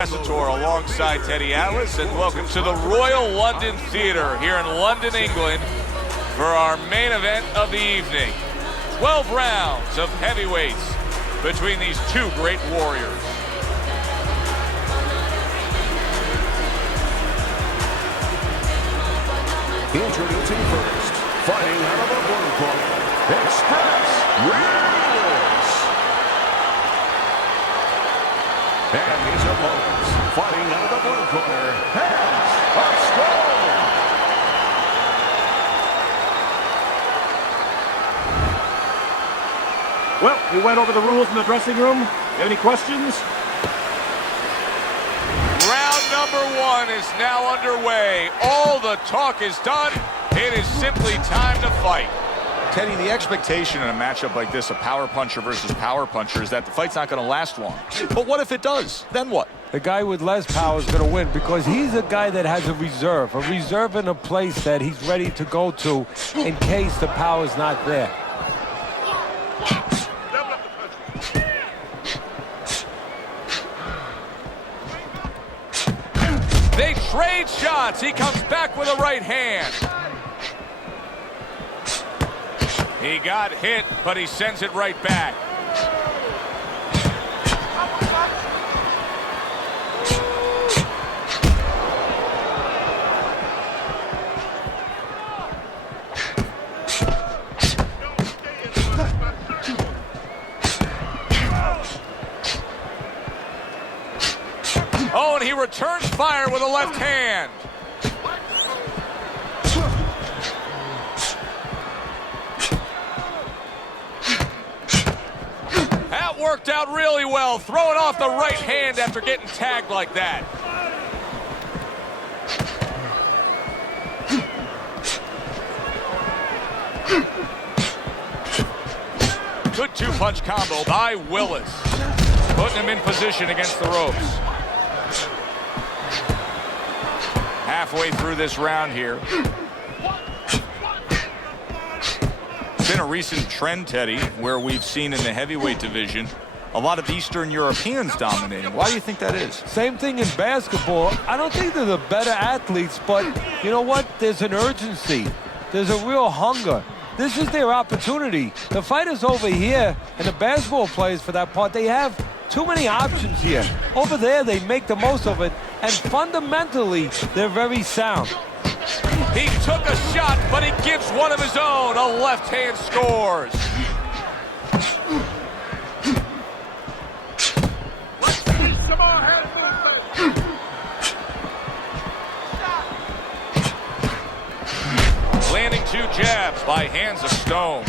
Alongside Teddy Atlas, and welcome to the Royal London Theatre here in London, England, for our main event of the evening. 12 rounds of heavyweights between these two great warriors. Introducing first, fighting out of the blue corner, Express Wheels. And his opponents, fighting out of the blue corner, Hands of Stone. Well, we went over the rules in the dressing room. You have any questions? Round number one is now underway. All the talk is done. It is simply time to fight. Teddy, the expectation in a matchup like this, a power puncher versus power puncher, is that the fight's not going to last long. But what if it does? Then what? The guy with less power is going to win because he's a guy that has a reserve in a place that he's ready to go to in case the power's not there. They trade shots. He comes back with a right hand. He got hit, but he sends it right back. Oh, and he returns fire with a left hand. That worked out really well, throwing off the right hand after getting tagged like that. Good two-punch combo by Willis, putting him in position against the ropes. Halfway through this round here. It's been a recent trend, Teddy, where we've seen in the heavyweight division a lot of Eastern Europeans dominating. Why do you think that is? Same thing in basketball. I don't think they're the better athletes, but you know what? There's an urgency. There's a real hunger. This is their opportunity. The fighters over here, and the basketball players for that part, they have too many options here. Over there, they make the most of it, and fundamentally, they're very sound. He took a shot, but he gives one of his own. A left hand scores. Landing two jabs by Hands of Stone.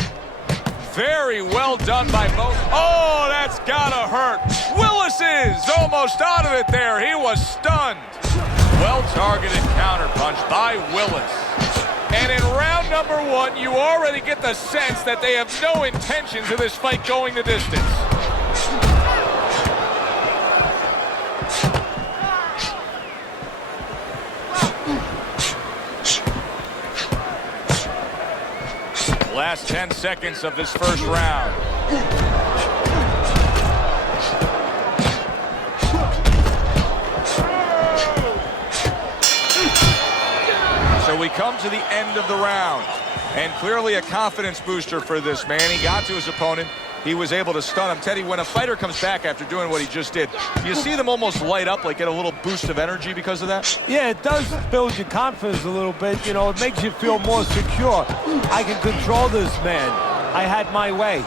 Very well done by both. Oh, that's gotta hurt. Willis is almost out of it there. He was stunned. Well-targeted counterpunch by Willis. And in round number one, you already get the sense that they have no intentions of this fight going the distance. Last 10 seconds of this first round. So we come to the end of the round, and clearly a confidence booster for this man. He got to his opponent. He was able to stun him. Teddy, when a fighter comes back after doing what he just did, you see them almost light up, like get a little boost of energy because of that? Yeah, it does build your confidence a little bit. You know, it makes you feel more secure. I can control this man. I had my way.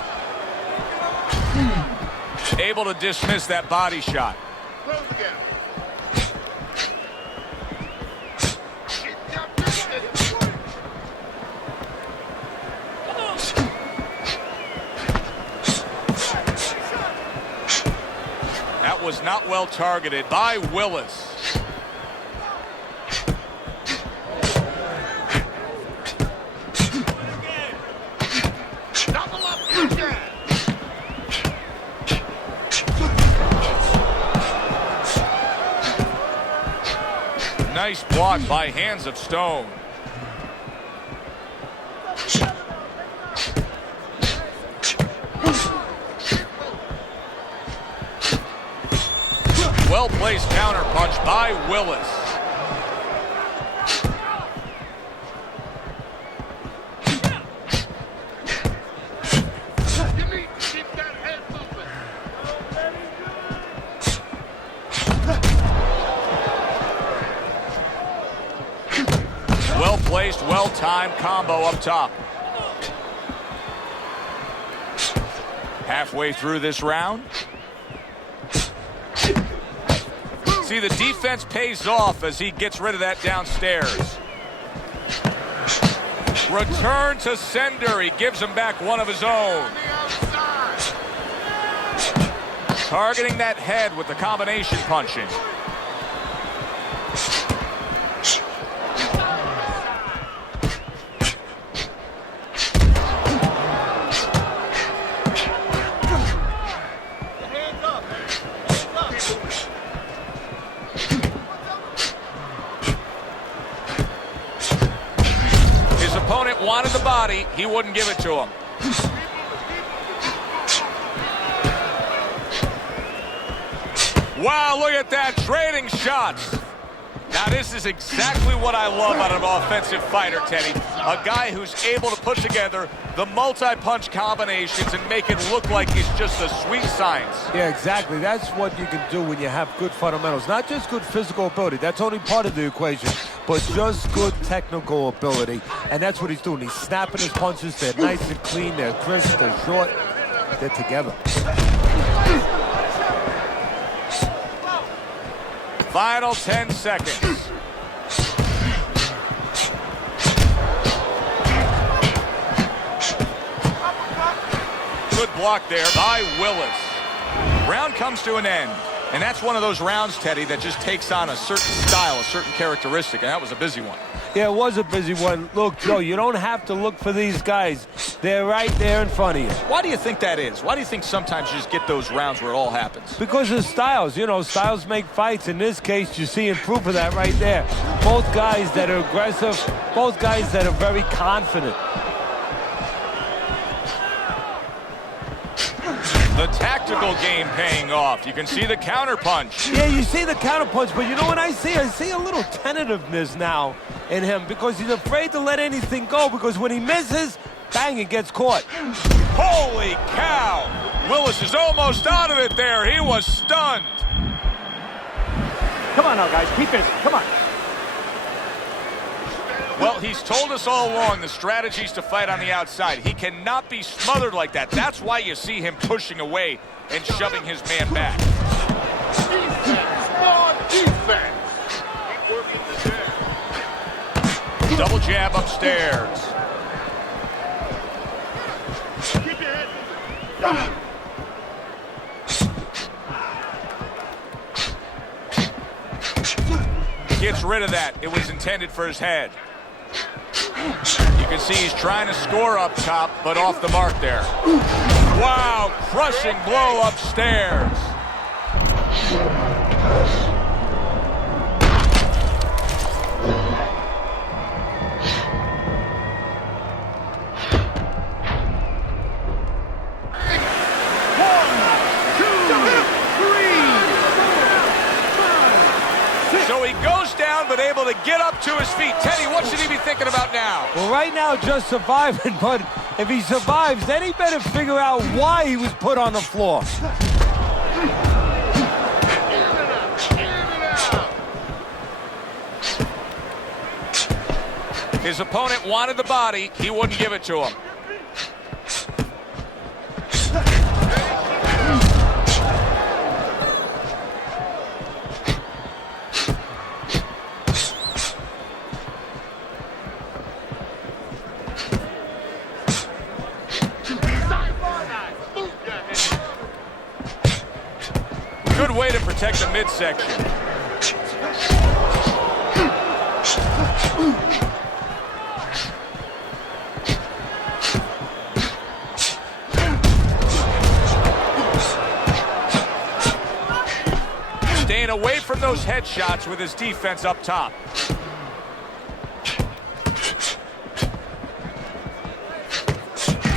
Able to dismiss that body shot. That was not well targeted by Willis. Nice block by Hands of Stone. Well-placed counter punch by Willis. Well-placed, well-timed combo up top. Halfway through this round. See, the defense pays off as he gets rid of that downstairs. Return to sender. He gives him back one of his own. Targeting that head with the combination punching. Wanted the body, he wouldn't give it to him. Wow, look at that, trading shots. Now this is exactly what I love out of an offensive fighter, Teddy. A guy who's able to put together the multi-punch combinations and make it look like it's just a sweet science. Yeah, exactly. That's what you can do when you have good fundamentals. Not just good physical ability. That's only part of the equation. But just good technical ability. And that's what he's doing. He's snapping his punches. They're nice and clean. They're crisp. They're short. They're together. Final 10 seconds. Good block there by Willis. Round comes to an end. And that's one of those rounds, Teddy, that just takes on a certain style, a certain characteristic, and that was a busy one. Yeah, it was a busy one. Look, Joe, you don't have to look for these guys. They're right there in front of you. Why do you think that is? Why do you think sometimes you just get those rounds where it all happens? Because of styles. You know, styles make fights. In this case, you're seeing proof of that right there. Both guys that are aggressive, both guys that are very confident. The tactical game paying off. You can see the counter punch. Yeah, you see the counter punch, but you know what I see? I see a little tentativeness now in him because he's afraid to let anything go because when he misses, bang, it gets caught. Holy cow! Willis is almost out of it there. He was stunned. Come on now, guys. Keep busy. Come on. Well, he's told us all along the strategy is to fight on the outside. He cannot be smothered like that. That's why you see him pushing away and shoving his man back. Defense, more defense. Keep working the jab. Double jab upstairs. Keep your head moving. Gets rid of that. It was intended for his head. You can see he's trying to score up top, but off the mark there. Wow, crushing blow upstairs. So he goes down, but able to get up to his feet. Teddy, what should he be thinking about now? Well, right now, just surviving, but if he survives, then he better figure out why he was put on the floor. His opponent wanted the body. He wouldn't give it to him. Good way to protect the midsection. Staying away from those headshots with his defense up top.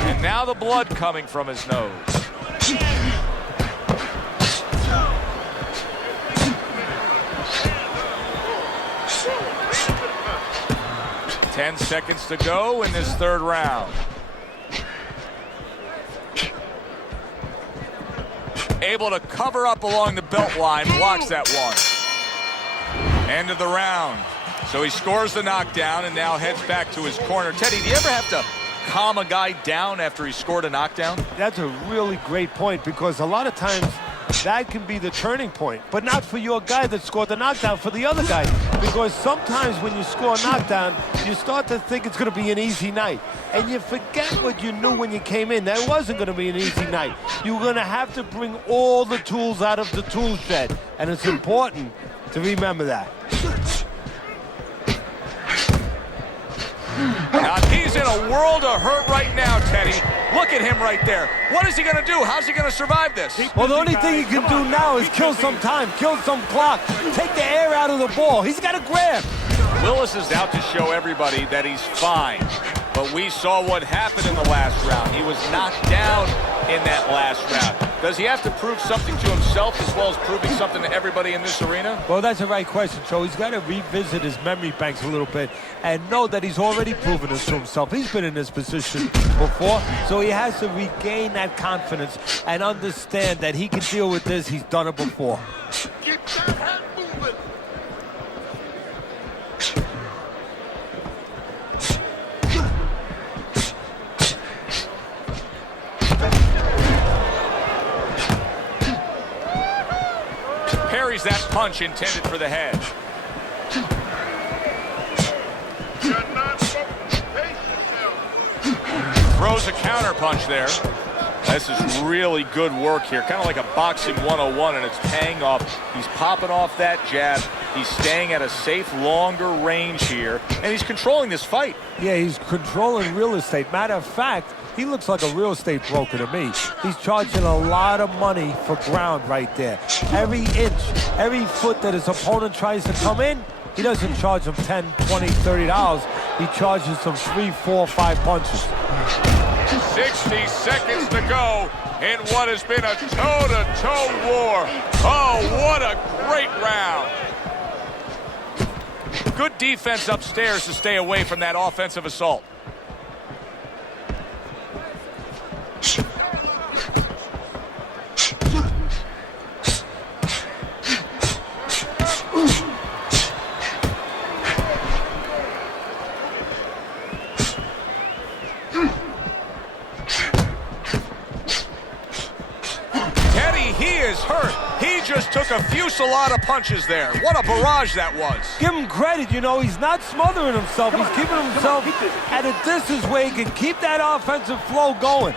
And now the blood coming from his nose. 10 seconds to go in this third round. Able to cover up along the belt line, blocks that one. End of the round. So he scores the knockdown and now heads back to his corner. Teddy, do you ever have to calm a guy down after he scored a knockdown? That's a really great point, because a lot of times that can be the turning point, but not for your guy that scored the knockdown, for the other guy. Because sometimes when you score a knockdown, you start to think it's going to be an easy night. And you forget what you knew when you came in. That wasn't going to be an easy night. You're going to have to bring all the tools out of the tool shed. And it's important to remember that. Now, he's in a world of hurt right now, Teddy. Look at him right there. What is he going to do? How's he going to survive this? Well, the only thing he can do now is kill some time, kill some clock, take the air out of the ball. He's got to grab. Willis is out to show everybody that he's fine. But we saw what happened in the last round. He was knocked down in that last round. Does he have to prove something to himself as well as proving something to everybody in this arena? Well, that's the right question, Joe. He's got to revisit his memory banks a little bit and know that he's already proven it to himself. He's been in this position before, so he has to regain that confidence and understand that he can deal with this. He's done it before. Get that head moving. Parries that punch intended for the head. Throws a counter punch there. This is really good work here, kind of like a boxing 101, and it's paying off. He's popping off that jab. He's staying at a safe, longer range here, and he's controlling this fight. Yeah, he's controlling real estate. Matter of fact, he looks like a real estate broker to me. He's charging a lot of money for ground right there. Every inch, every foot that his opponent tries to come in, he doesn't charge him $10, $20, $30. He charges them 3, 4, 5 punches. 60 seconds to go in what has been a toe-to-toe war. Oh, what a great round. Good defense upstairs to stay away from that offensive assault. Just took a fusillade of punches there. What a barrage that was. Give him credit, you know, he's not smothering himself. He's keeping himself at a distance where he can keep that offensive flow going.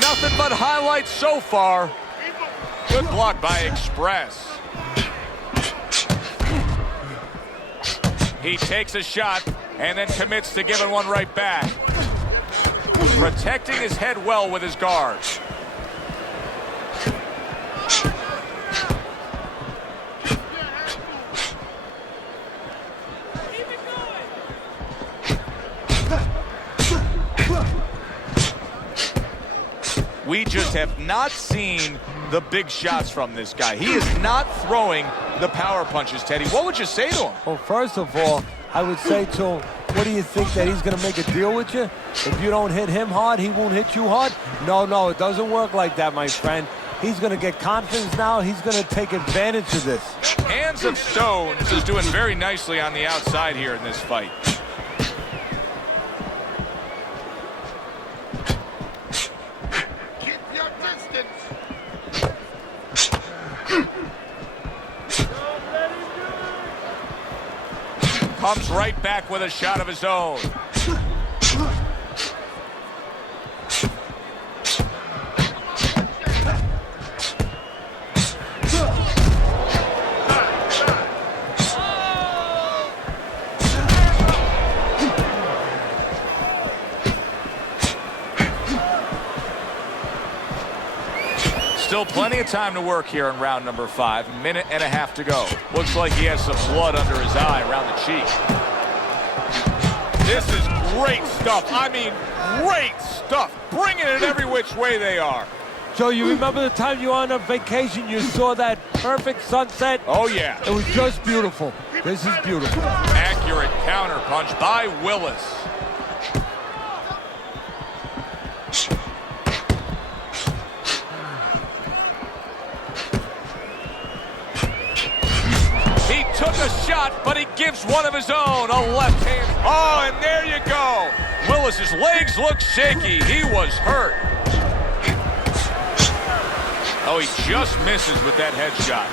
Nothing but highlights so far. Good block by Express. He takes a shot and then commits to giving one right back. Protecting his head well with his guard. We just have not seen the big shots from this guy. He is not throwing the power punches, Teddy. What would you say to him? Well, first of all, I would say to him, what do you think, that he's going to make a deal with you? If you don't hit him hard, he won't hit you hard? No, it doesn't work like that, my friend. He's going to get confidence now. He's going to take advantage of this. Hands of Stone is doing very nicely on the outside here in this fight. Comes right back with a shot of his own. Still plenty of time to work here in round number 5. Minute and a half to go. Looks like he has some blood under his eye around the cheek. This is great stuff. I mean, great stuff. Bringing it every which way they are. Joe, you remember the time you were on a vacation, you saw that perfect sunset? Oh, yeah. It was just beautiful. This is beautiful. Accurate counter punch by Willis. He took a shot, but he gives one of his own. A left hand. Oh, and there you go. Willis's legs look shaky. He was hurt. Oh, he just misses with that headshot.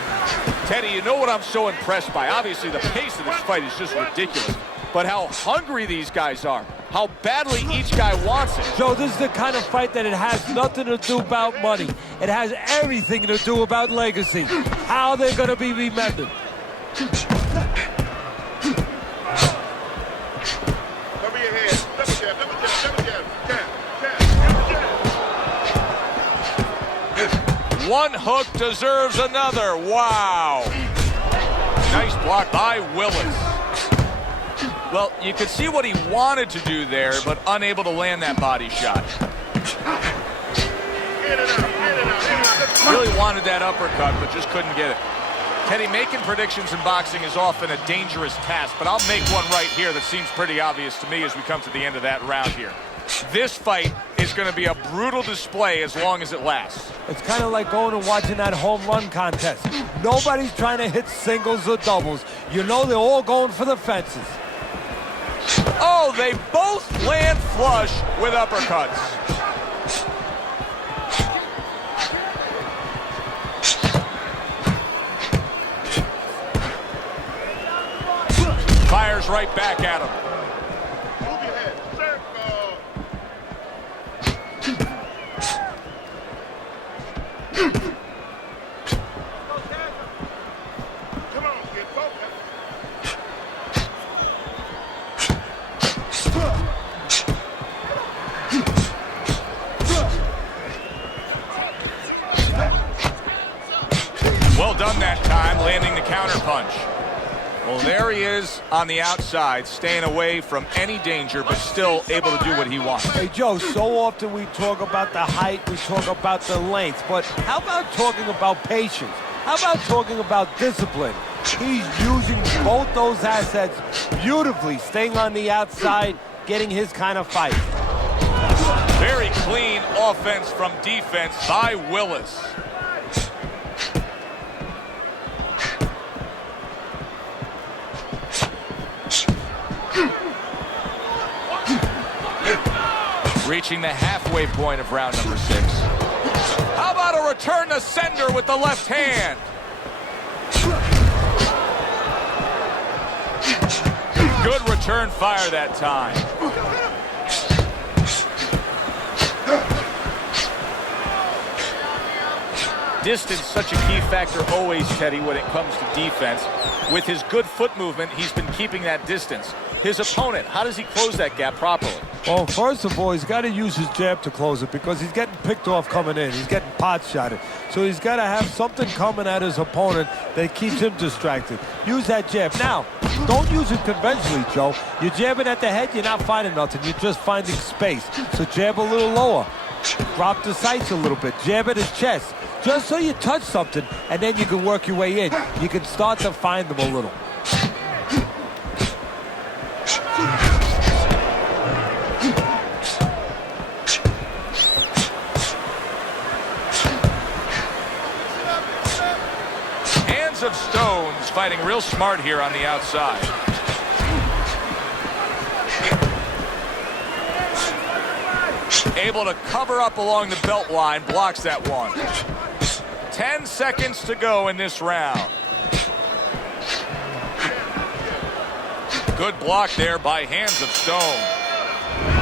Teddy, you know what I'm so impressed by? Obviously, the pace of this fight is just ridiculous. But how hungry these guys are. How badly each guy wants it. Joe, this is the kind of fight that it has nothing to do about money. It has everything to do about legacy. How they're going to be remembered. Cover your head. Double jab, double jab, double jab. Jab, jab. One hook deserves another. Wow. Nice block by Willis. Well, you could see what he wanted to do there, but unable to land that body shot. Really wanted that uppercut, but just couldn't get it. Teddy, making predictions in boxing is often a dangerous task, but I'll make one right here that seems pretty obvious to me as we come to the end of that round here. This fight is going to be a brutal display as long as it lasts. It's kind of like going and watching that home run contest. Nobody's trying to hit singles or doubles. You know they're all going for the fences. Oh, they both land flush with uppercuts. Fires right back at him. Move your head. Circle. Come on, get focused. Well done that time, landing the counter punch. Well, there he is on the outside, staying away from any danger, but still able to do what he wants. Hey, Joe, so often we talk about the height, we talk about the length, but how about talking about patience? How about talking about discipline? He's using both those assets beautifully, staying on the outside, getting his kind of fight. Very clean offense from defense by Willis. Reaching the halfway point of round number 6. How about a return to sender with the left hand? Good return fire that time. Distance such a key factor always, Teddy, when it comes to defense. With his good foot movement, he's been keeping that distance. His opponent, how does he close that gap properly? Well, first of all, he's got to use his jab to close it because he's getting picked off coming in. He's getting pot shotted. So he's got to have something coming at his opponent that keeps him distracted. Use that jab. Now, don't use it conventionally, Joe. You're jabbing at the head, you're not finding nothing. You're just finding space. So jab a little lower. Drop the sights a little bit. Jab at his chest. Just so you touch something, and then you can work your way in. You can start to find them a little. Hands of Stones fighting real smart here on the outside. Able to cover up along the belt line, blocks that one. 10 seconds to go in this round. Good block there by Hands of Stone.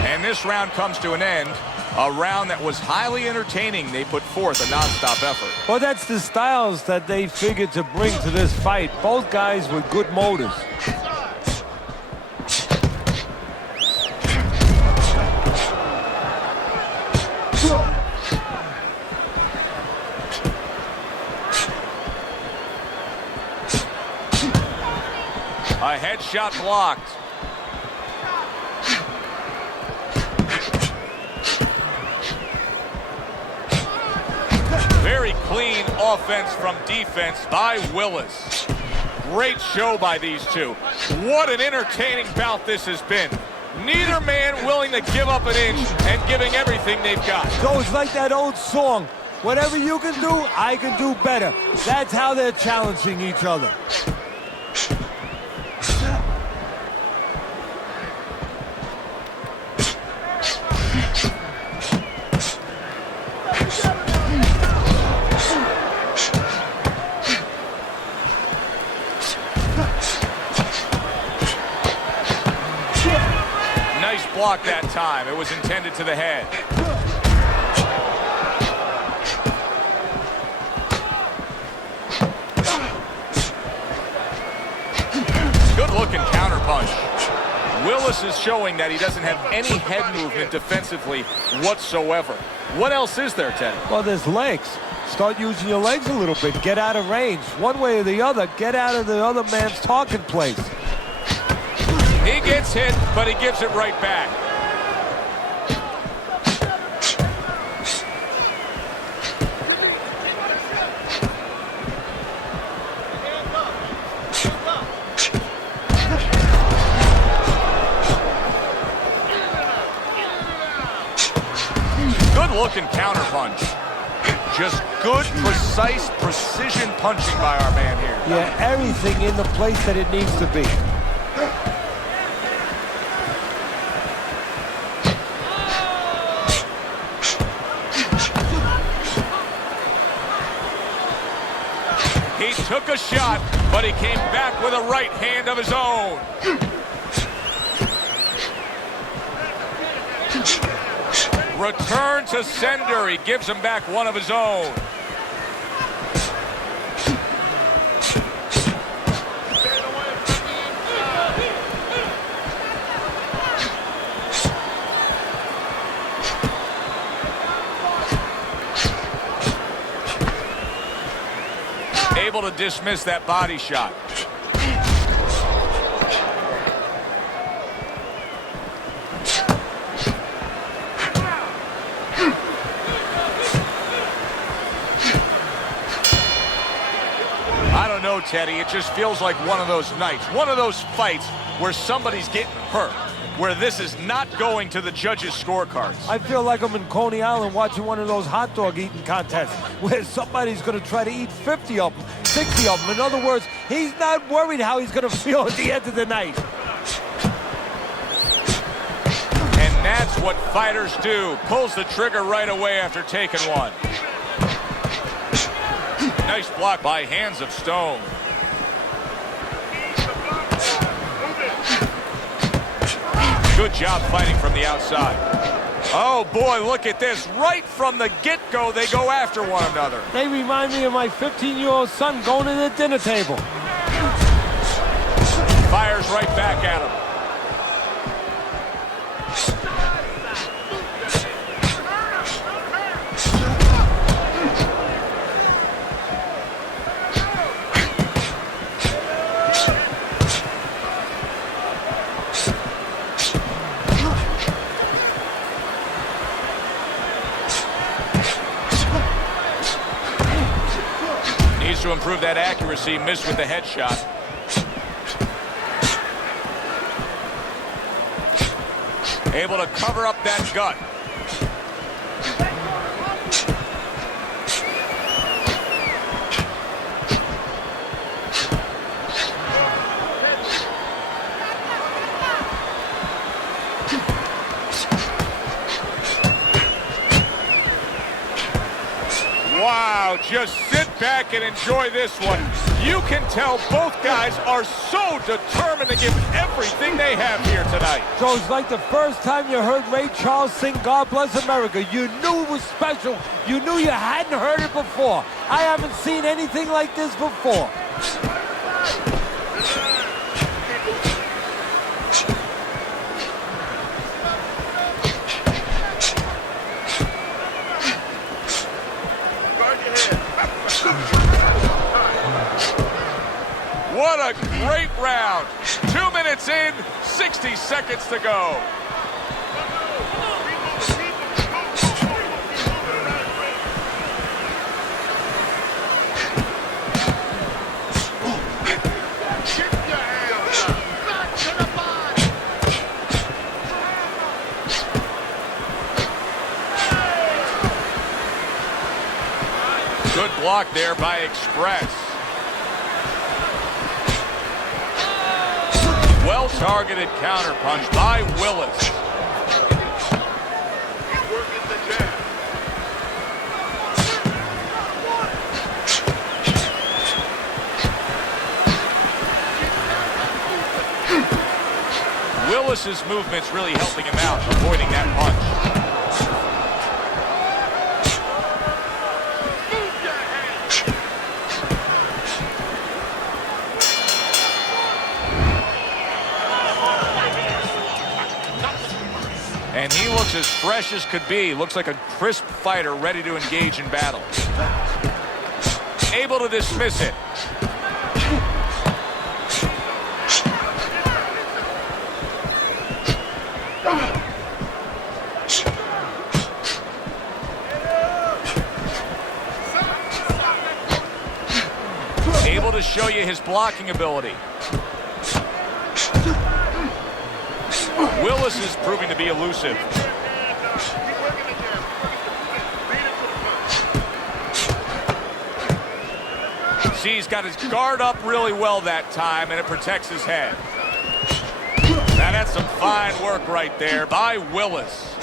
And this round comes to an end. A round that was highly entertaining. They put forth a non-stop effort. Well, that's the styles that they figured to bring to this fight. Both guys with good motives. A headshot blocked. Very clean offense from defense by Willis. Great show by these two. What an entertaining bout this has been. Neither man willing to give up an inch and giving everything they've got. So it's like that old song, whatever you can do, I can do better. That's how they're challenging each other. Nice block that time. It was intended to the head. Good-looking counterpunch. Willis is showing that he doesn't have any head movement defensively whatsoever. What else is there, Teddy? Well, there's legs. Start using your legs a little bit. Get out of range. One way or the other, get out of the other man's talking place. He gets hit, but he gives it right back. Good-looking counterpunch. Just good, precise, precision punching by our man here. Yeah, everything in the place that it needs to be. He took a shot, but he came back with a right hand of his own. Return to sender. He gives him back one of his own. Able to dismiss that body shot. I don't know, Teddy. It just feels like one of those nights, one of those fights where somebody's getting hurt, where this is not going to the judges' scorecards. I feel like I'm in Coney Island watching one of those hot dog eating contests where somebody's going to try to eat 50 of them, 60 of them. In other words, he's not worried how he's going to feel at the end of the night. And that's what fighters do. Pulls the trigger right away after taking one. Nice block by hands of stone. Good job fighting from the outside. Oh, boy, look at this. Right from the get-go, they go after one another. They remind me of my 15-year-old son going to the dinner table. Fires right back at him. To improve that accuracy, missed with the headshot. Able to cover up that gut. Wow, just sit back and enjoy this one. You can tell both guys are so determined to give everything they have here tonight. So it's like the first time you heard Ray Charles sing God Bless America. You knew it was special. You knew you hadn't heard it before. I haven't seen anything like this before. What a great round. 2 minutes in, 60 seconds to go. Good block there by Express. Well-targeted counterpunch by Willis. Willis's movement's really helping him out, avoiding that punch. And he looks as fresh as could be. Looks like a crisp fighter ready to engage in battle. Able to dismiss it. Able to show you his blocking ability. Willis is proving to be elusive. See, he's got his guard up really well that time, and it protects his head. Now that's some fine work right there by Willis.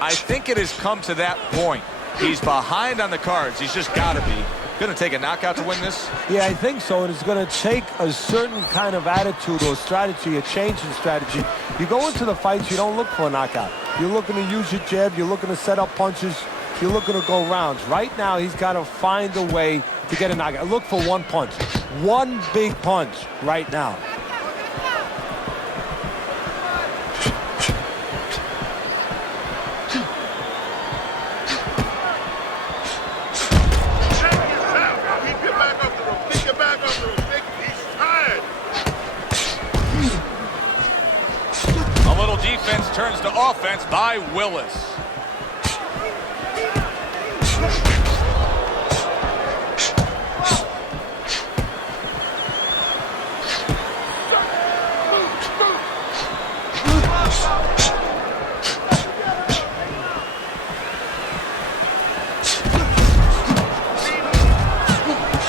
I think it has come to that point. He's behind on the cards. He's just got to be. Going to take a knockout to win this? Yeah, I think so, and it's going to take a certain kind of attitude or strategy, a change in strategy. You go into the fights, you don't look for a knockout. You're looking to use your jab, you're looking to set up punches, you're looking to go rounds. Right now, he's got to find a way to get a knockout. Look for one punch. One big punch right now. Defense turns to offense by Willis.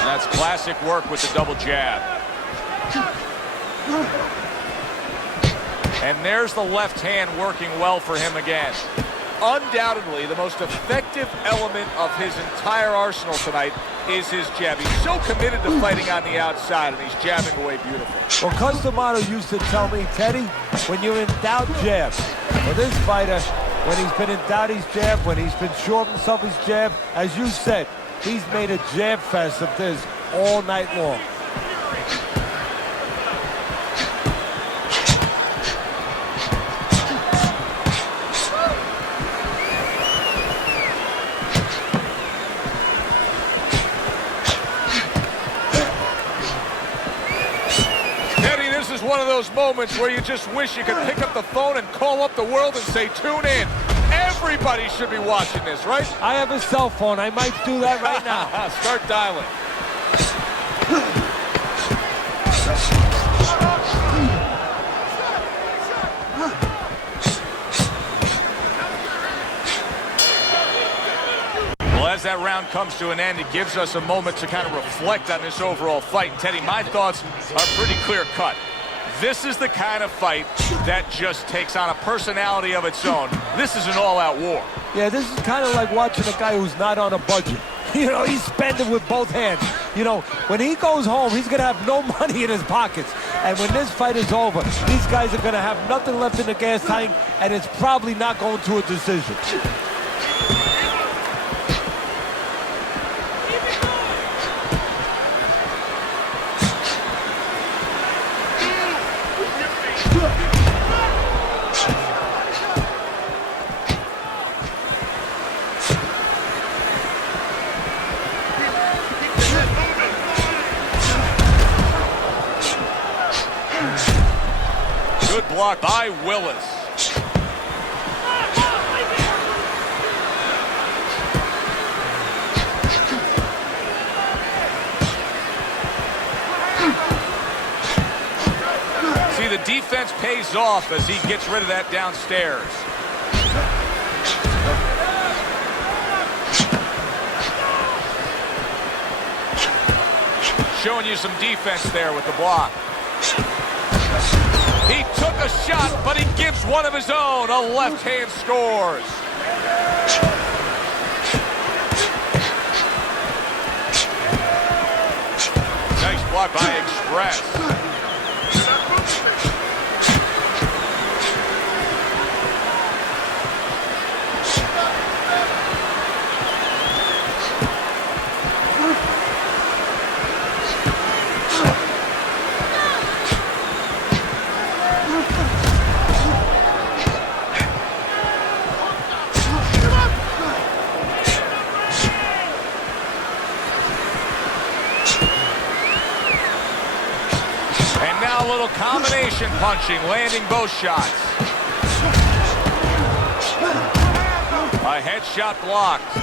That's classic work with the double jab. And there's the left hand working well for him again. Undoubtedly, the most effective element of his entire arsenal tonight is his jab. He's so committed to fighting on the outside, and he's jabbing away beautiful. Well, Customato used to tell me, Teddy, when you're in doubt, jab. Well, this fighter, when he's been in doubt, he's jab. When he's been sure of himself, he's jab. As you said, he's made a jab fest of this all night long. One of those moments where you just wish you could pick up the phone and call up the world and say, tune in. Everybody should be watching this, right? I have a cell phone. I might do that right now. Start dialing. Well, as that round comes to an end, it gives us a moment to kind of reflect on this overall fight. And Teddy, my thoughts are pretty clear-cut. This is the kind of fight that just takes on a personality of its own. This is an all-out war. Yeah, this is kind of like watching a guy who's not on a budget. You know, he's spending with both hands. You know, when he goes home, he's going to have no money in his pockets. And when this fight is over, these guys are going to have nothing left in the gas tank, and it's probably not going to a decision. block by Willis. See, the defense pays off as he gets rid of that downstairs. Showing you some defense there with the block. He took a shot, but he gives one of his own. A left hand scores. Nice block by Express. A little combination punching, landing both shots. A headshot blocked.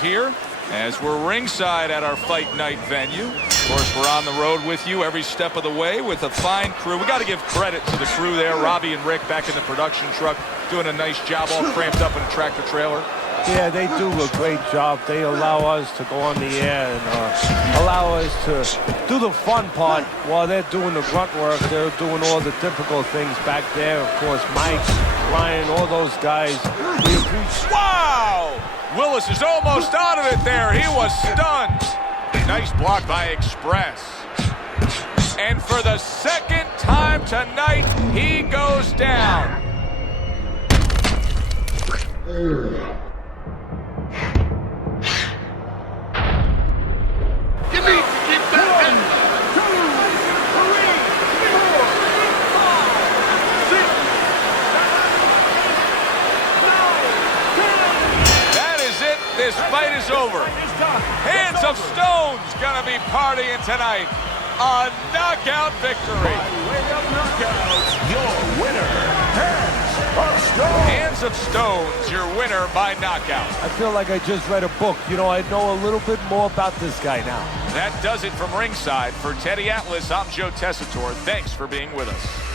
Here as we're ringside at our fight night venue. Of course, we're on the road with you every step of the way with a fine crew. We got to give credit to the crew there. Robbie and Rick back in the production truck doing a nice job, all cramped up in a tractor trailer. Yeah, they do a great job. They allow us to go on the air and allow us to do the fun part while they're doing the grunt work. They're doing all the difficult things back there. Of course, Mike, Ryan, all those guys. We appreciate. Wow! Willis is almost out of it there. He was stunned. Nice block by Express. And for the second time tonight, he goes down. You need to keep that in. 2, 3, 4, 5, 6, 7, 8, 9, 10. This fight is over. Hands of Stone's gonna be partying tonight. A knockout victory. By way of knockout, your winner, Hands of Stone. Hands of Stone's your winner by knockout. I feel like I just read a book. You know, I know a little bit more about this guy now. That does it from ringside. For Teddy Atlas, I'm Joe Tessitore. Thanks for being with us.